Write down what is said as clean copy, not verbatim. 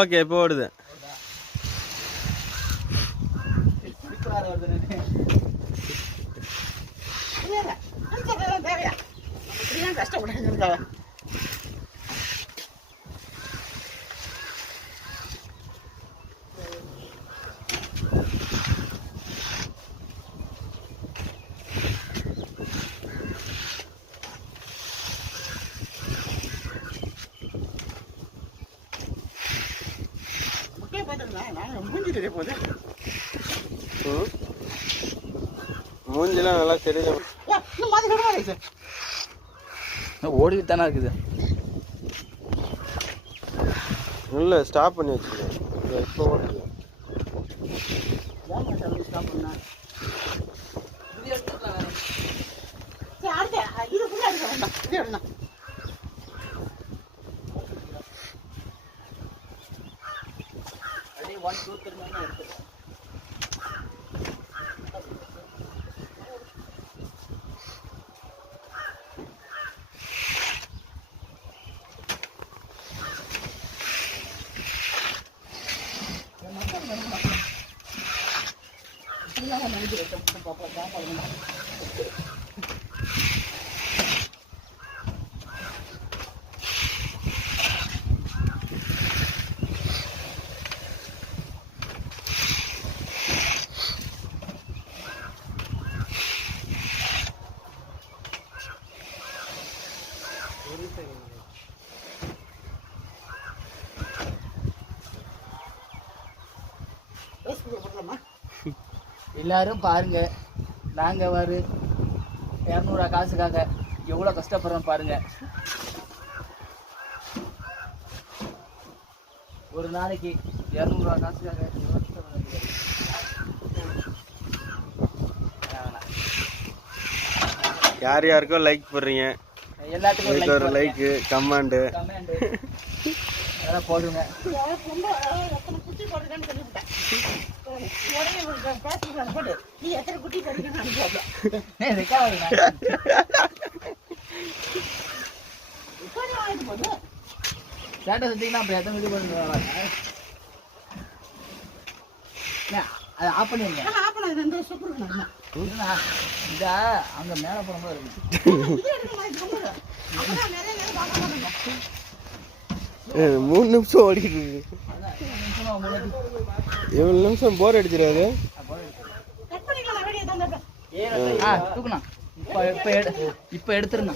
Okay இப்போ ஓடுது. கஷ்டப்பட்டு மூஞ்சிலாம் நல்லா தெரியல. ஓடிட்டு தானே இருக்குது. இல்லை ஸ்டாப் பண்ணி வச்சுருக்கேன். இப்போ ஓடுது. எல்லாரும் பாருங்க, நாங்க வரு 200 காசுக்காக எவ்வளவு கஷ்டப்படுறோம் பாருங்க. ஒரு நாளைக்கு 200 காசுக்காக யார் யாருக்கோ லைக் போடுறீங்க, எல்லாத்துக்கும் ஒரு லைக் கமெண்ட் அதெல்லாம் போடுங்க. ஆஃப் பண்ணிருங்க. அங்க மேல போகும்போது இருக்கு. 3 நிமிஷம் ஓடிட்டு இருக்கு. 7 நிமிஷம் போர் அடிச்சிடாது. தூக்கணும். இப்ப எடுத்துருங்க.